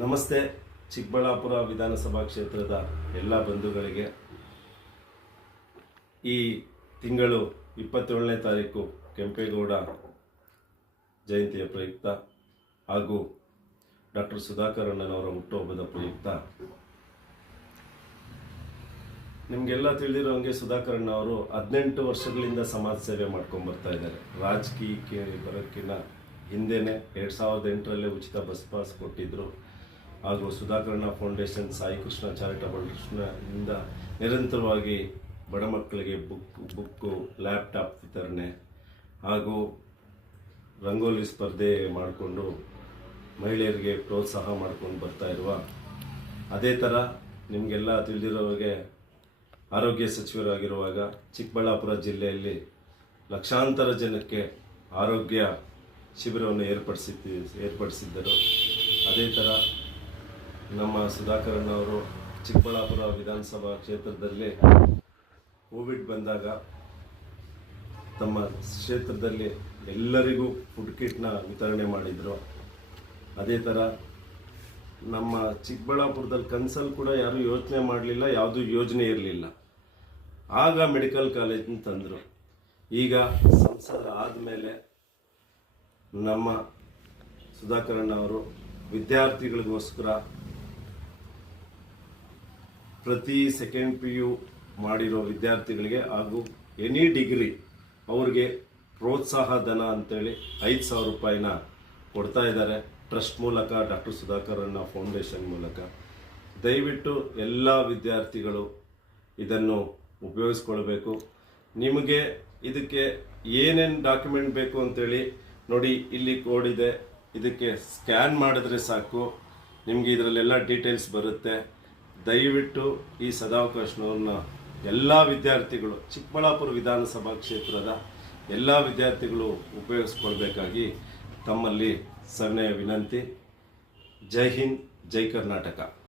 ನಮಸ್ತೆ. ಚಿಕ್ಕಬಳ್ಳಾಪುರ ವಿಧಾನಸಭಾ ಕ್ಷೇತ್ರದ ಎಲ್ಲ ಬಂಧುಗಳಿಗೆ ಈ ತಿಂಗಳು 27ನೇ ತಾರೀಕು ಕೆಂಪೇಗೌಡ ಜಯಂತಿಯ ಪ್ರಯುಕ್ತ ಹಾಗೂ ಡಾಕ್ಟರ್ ಸುಧಾಕರ್ ಅಣ್ಣನವರ ಹುಟ್ಟುಹಬ್ಬದ ಪ್ರಯುಕ್ತ ನಿಮಗೆಲ್ಲ ತಿಳಿದಿರೋ ಹಂಗೆ ಸುಧಾಕರ್ ಅಣ್ಣವರು 18 ವರ್ಷಗಳಿಂದ ಸಮಾಜ ಸೇವೆ ಮಾಡ್ಕೊಂಡು ಬರ್ತಾ ಇದ್ದಾರೆ. ರಾಜಕೀಯಕ್ಕೆ ಬರೋಕ್ಕಿಂತ ಹಿಂದೆನೇ 2008ರಲ್ಲೇ ಉಚಿತ ಬಸ್ ಪಾಸ್ ಕೊಟ್ಟಿದ್ದರು. ಹಾಗೂ ಸುಧಾಕರಣ್ಣ ಫೌಂಡೇಶನ್, ಸಾಯಿ ಕೃಷ್ಣ ಚಾರಿಟಬಲ್ ಟ್ರಸ್ಟ್ನಿಂದ ನಿರಂತರವಾಗಿ ಬಡ ಮಕ್ಕಳಿಗೆ ಬುಕ್ಕು, ಲ್ಯಾಪ್ಟಾಪ್ ವಿತರಣೆ ಹಾಗೂ ರಂಗೋಲಿ ಸ್ಪರ್ಧೆ ಮಾಡಿಕೊಂಡು ಮಹಿಳೆಯರಿಗೆ ಪ್ರೋತ್ಸಾಹ ಮಾಡ್ಕೊಂಡು ಬರ್ತಾ ಇರುವ, ಅದೇ ಥರ ನಿಮಗೆಲ್ಲ ತಿಳಿದಿರೋವಾಗೆ ಆರೋಗ್ಯ ಸಚಿವರಾಗಿರುವಾಗ ಚಿಕ್ಕಬಳ್ಳಾಪುರ ಜಿಲ್ಲೆಯಲ್ಲಿ ಲಕ್ಷಾಂತರ ಜನಕ್ಕೆ ಆರೋಗ್ಯ ಶಿಬಿರವನ್ನು ಏರ್ಪಡಿಸಿದ್ದರು. ಅದೇ ಥರ ನಮ್ಮ ಸುಧಾಕರಣ್ಣವರು ಚಿಕ್ಕಬಳ್ಳಾಪುರ ವಿಧಾನಸಭಾ ಕ್ಷೇತ್ರದಲ್ಲಿ ಕೋವಿಡ್ ಬಂದಾಗ ತಮ್ಮ ಕ್ಷೇತ್ರದಲ್ಲಿ ಎಲ್ಲರಿಗೂ ಫುಡ್ ಕಿಟ್ನ ವಿತರಣೆ ಮಾಡಿದರು. ಅದೇ ಥರ ನಮ್ಮ ಚಿಕ್ಕಬಳ್ಳಾಪುರದಲ್ಲಿ ಕನ್ಸಲ್ಲಿ ಕೂಡ ಯಾರೂ ಯೋಚನೆ ಮಾಡಲಿಲ್ಲ, ಯಾವುದೂ ಯೋಜನೆ ಇರಲಿಲ್ಲ. ಆಗ ಮೆಡಿಕಲ್ ಕಾಲೇಜನ್ನ ತಂದರು. ಈಗ ಸಂಸದ ಆದಮೇಲೆ ನಮ್ಮ ಸುಧಾಕರಣ್ಣವರು ವಿದ್ಯಾರ್ಥಿಗಳಿಗೋಸ್ಕರ ಪ್ರತಿ ಸೆಕೆಂಡ್ PU ಮಾಡಿರೋ ವಿದ್ಯಾರ್ಥಿಗಳಿಗೆ ಹಾಗೂ ಎನಿ ಡಿಗ್ರಿ ಅವ್ರಿಗೆ ಪ್ರೋತ್ಸಾಹ ಧನ ಅಂತೇಳಿ 5,000 ರೂಪಾಯಿನ ಕೊಡ್ತಾ ಇದ್ದಾರೆ ಟ್ರಸ್ಟ್ ಮೂಲಕ, ಡಾಕ್ಟರ್ ಸುಧಾಕರಣ್ಣ ಫೌಂಡೇಶನ್ ಮೂಲಕ. ದಯವಿಟ್ಟು ಎಲ್ಲ ವಿದ್ಯಾರ್ಥಿಗಳು ಇದನ್ನು ಉಪಯೋಗಿಸ್ಕೊಳ್ಬೇಕು. ನಿಮಗೆ ಇದಕ್ಕೆ ಏನೇನು ಡಾಕ್ಯುಮೆಂಟ್ ಬೇಕು ಅಂತೇಳಿ ನೋಡಿ, ಇಲ್ಲಿ ಕೋಡ್ ಇದೆ, ಇದಕ್ಕೆ ಸ್ಕ್ಯಾನ್ ಮಾಡಿದ್ರೆ ಸಾಕು, ನಿಮಗೆ ಇದರಲ್ಲೆಲ್ಲ ಡೀಟೇಲ್ಸ್ ಬರುತ್ತೆ. ದಯವಿಟ್ಟು ಈ ಸದಾವಕಾಶನವ್ರನ್ನ ಎಲ್ಲ ವಿದ್ಯಾರ್ಥಿಗಳು, ಚಿಕ್ಕಬಳ್ಳಾಪುರ ವಿಧಾನಸಭಾ ಕ್ಷೇತ್ರದ ಎಲ್ಲ ವಿದ್ಯಾರ್ಥಿಗಳು ಉಪಯೋಗಿಸ್ಕೊಳ್ಬೇಕಾಗಿ ತಮ್ಮಲ್ಲಿ ಸವಿನಯ ವಿನಂತಿ. ಜೈ ಹಿಂದ್, ಜೈ ಕರ್ನಾಟಕ.